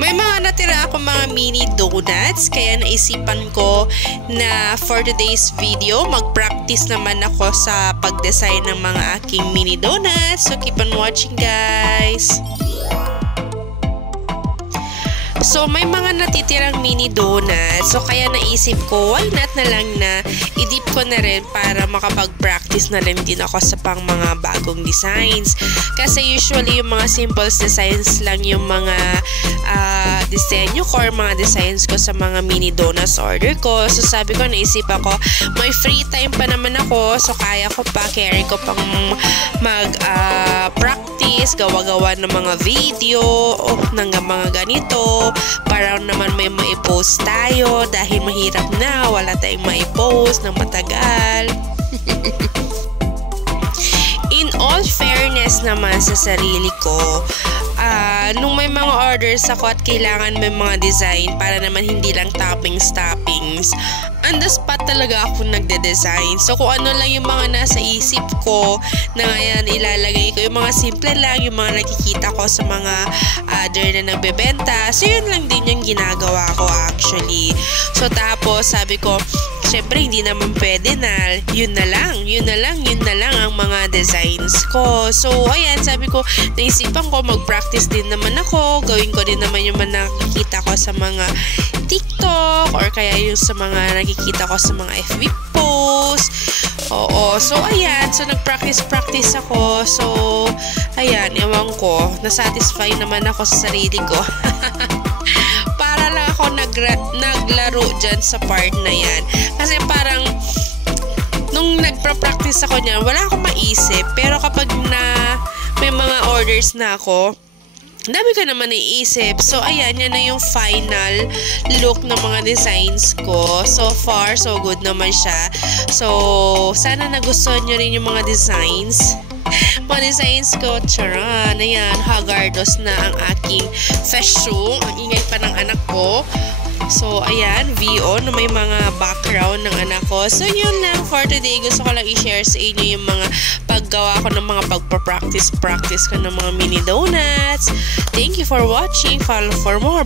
May mga natira ako mga mini donuts, kaya naisipan ko na for today's video, mag-practice naman ako sa pag-design ng mga aking mini donuts. So keep on watching, guys! So, may mga natitirang mini donuts. So, kaya naisip ko, why not na lang na i-dip ko na rin para makapag-practice na rin din ako sa pang mga bagong designs. Kasi usually, yung mga simple designs lang yung mga disenyo ko or mga designs ko sa mga mini donuts order ko. So, sabi ko, naisip ako, may free time pa naman ako. So, kaya ko pa, carry ko pang mag-practice, gawa-gawa ng mga video, ng mga ganito. Para naman may maipost tayo dahil mahirap na, wala tayong maipost ng matagal. In all fairness naman sa sarili ko, nung may mga orders ako at kailangan may mga design para naman hindi lang toppings, on the spot talaga ako nagde-design. So, kung ano lang yung mga nasa isip ko na ngayon ilalagay ko, yung mga simple lang, yung mga nakikita ko sa mga other na nagbebenta. So, yun lang din yung ginagawa ko actually. So, tapos sabi ko, syempre hindi naman pwede na yun na lang ang mga designs ko. So, ayan, sabi ko, naisipan ko, mag-practice din naman ako. Gawin ko din naman yung mga nakikita ko sa mga TikTok or kaya yung sa mga nakikita ko sa mga FB posts. Oo. So, ayan. So, nag-practice ako. So, ayan, ewan ko. Nasatisfy naman ako sa sarili ko. Para lang ako naglaro dyan sa part na yan. Kasi parang nung nagpa-practice ako niyan, wala akong maisip. Pero kapag may mga orders na ako, dami ko naman naiisip. So, ayan, yan na yung final look ng mga designs ko. So far, so good naman siya. So, sana nagustuhan nyo rin yung mga designs. Mga designs ko, charan. Ayan, hagardos na ang aking fashion. Ang ingay pa ng anak ko. So, ayan, VO na may mga background ng anak ko. So, yun lang for today. Gusto ko lang i-share sa inyo yung mga paggawa ko ng mga pagpa-practice ko ng mga mini donuts. Thank you for watching. Follow for more.